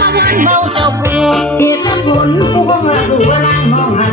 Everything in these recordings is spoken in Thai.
มาวันเมาเจ้าพ่อเหตุและผุนพวคงระดูว่านางมองหัน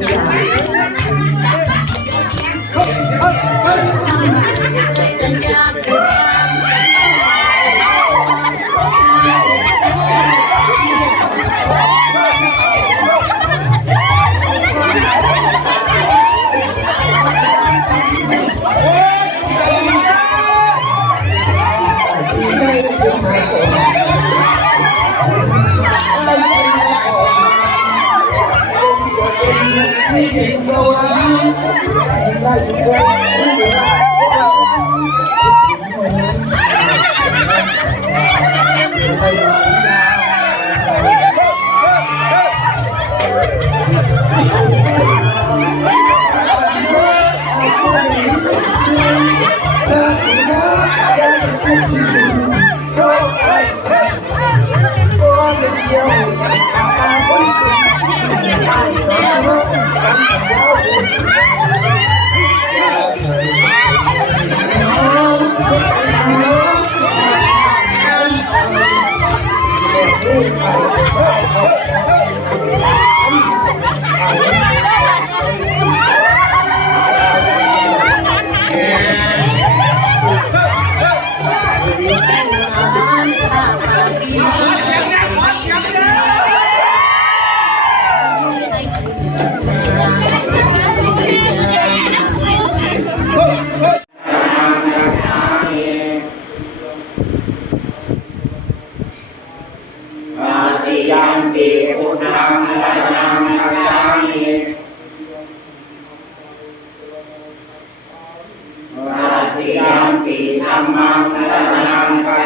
Yeah. Go, go, go. Oh, ติยัมปิธรรมังสรณังคา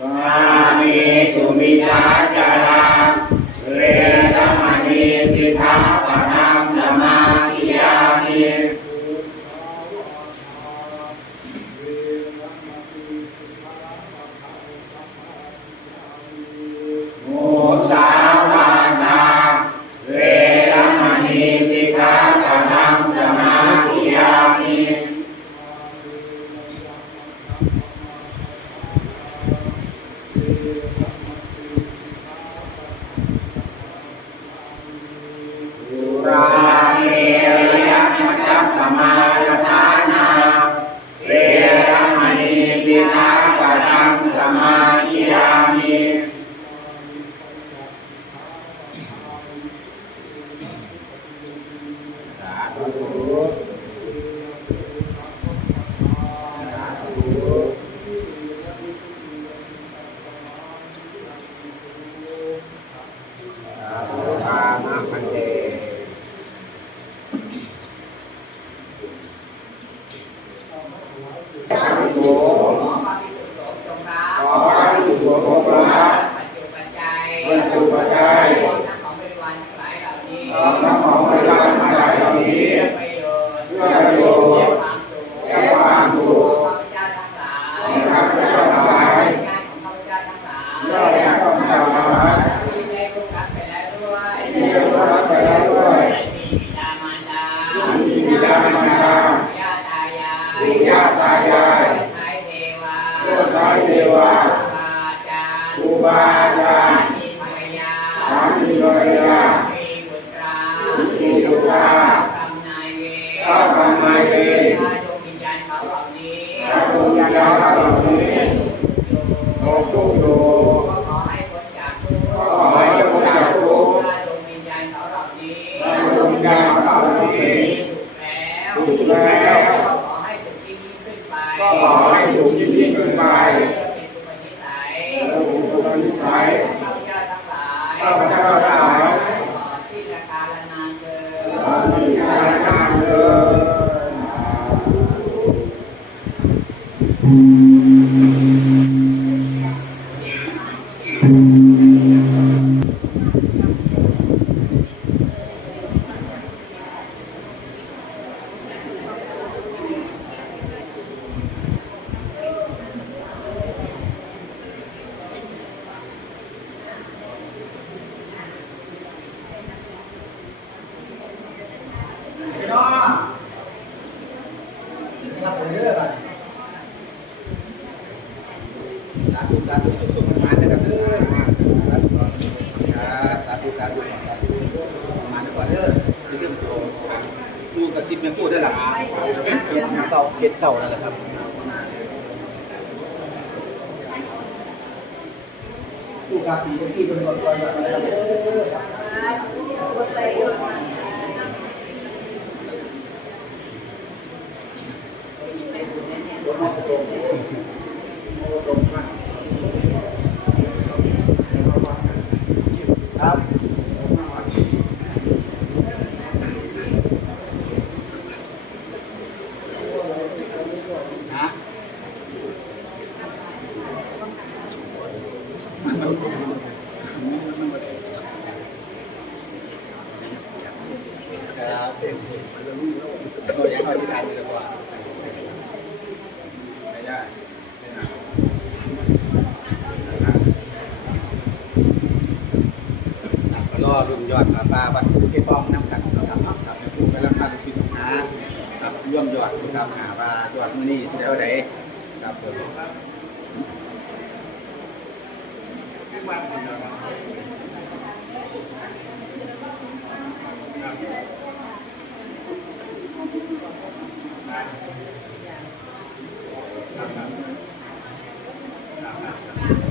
कामेषु Acaba conmigo. Gracias. ธุสาธุสุขๆมานะครับเด้อสาธุสาธุสาธุมาดีกว่าเด้อในเรื่องของดูกระซิบแม่พูดได้หรอเก่าเก็ดเต่าแล้วครับผู้กาปีเป็นที่เป็นก่อนก่อนแบบอะไรเด้อครับ我们不懂，我们不懂。 อรุ่นยอดปลาปลาวัดภูเก็ตทองน้ำกันนะครับครับผู้กำลังทำสินค้าครับร่วมยอดครับหาปลายอดมือนี่จะได้เท่าใดครับผม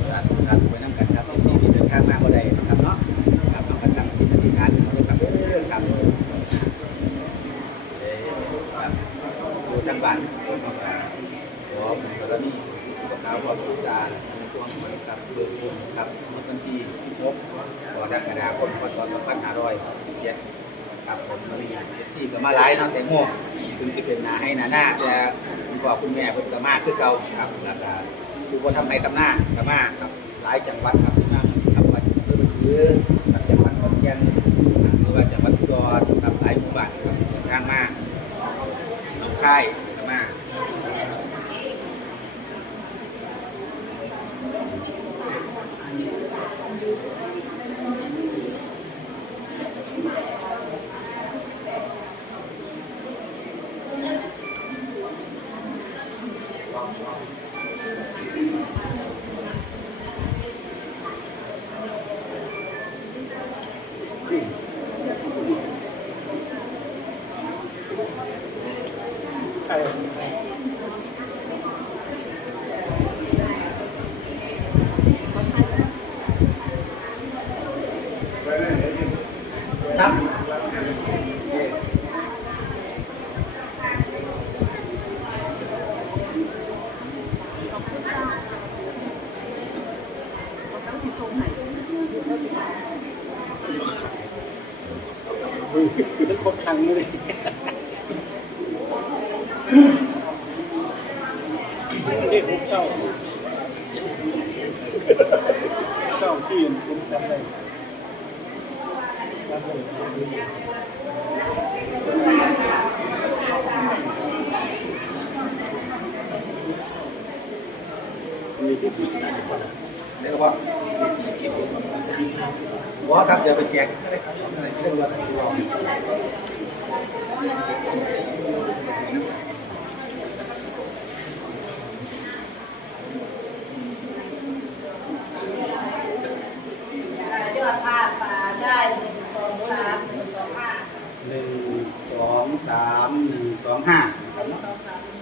สาธุสาธุไปนั่งกันครับที่ที่เดินทางมาบ่ได้นะครับเนาะครับต้องกันตั้งจิตอธิษฐานเอาด้วยครับเด้อครับเอ้ยครับดูทางบ้านคนเข้ามาขอบุญกรณีพวกเราพอทุกจาในช่วงนี้ครับเบิกบุญครับเมื่อวันที่16กรกฎาคมพศ2517ครับผมมีเอฟซีก็มาหลายเนาะแต่โม่ ถึงสิเป็นหนาให้นาหน้าแต่คุณพ่อคุณแม่คุณก็มาคือเก่าครับแล้วก็ผู้คนทำไห้ทำหน้าทำมาครับหลายจังหวัดครับที่มาทำวัดเพื่อคือครับจังหวัดขอนแก่นหรือว่าจังหวัดอุดรครับหลายหมู่บ้านครับทางมาหนองคาย ไปแจกอะไรครับอะไรเรื่องว่าตัวยอดผ้าป่าได้หนึ่งสองสามหนึ่งสองห้าหนึ่งสองสามหนึ่งสองห้า สองสาม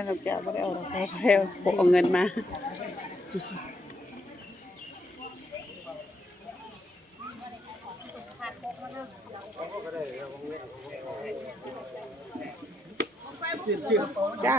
นั่นเราจะไม่ได้เอาเราแขาเอาเงินมาจ้า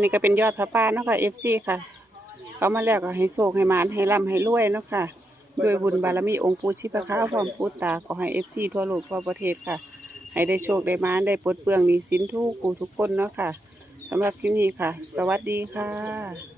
นี่ก็เป็นยอดพระป้าเนาะค่ะ FC ค่ะ เขามาแล้วก็ให้โชคให้มานให้ร่ำให้รวยเนาะค่ะด้วยบุญบารมีองค์ปู่ชิพะค้าพร้อมปู่ตาขอให้ FC ทั่วโลกทั่วประเทศค่ะ ให้ได้โชคได้มานได้ปลดเปลื้องหนี้สินทุกผู้ทุกคนเนาะค่ะสำหรับคลิปนี้ค่ะ สวัสดีค่ะ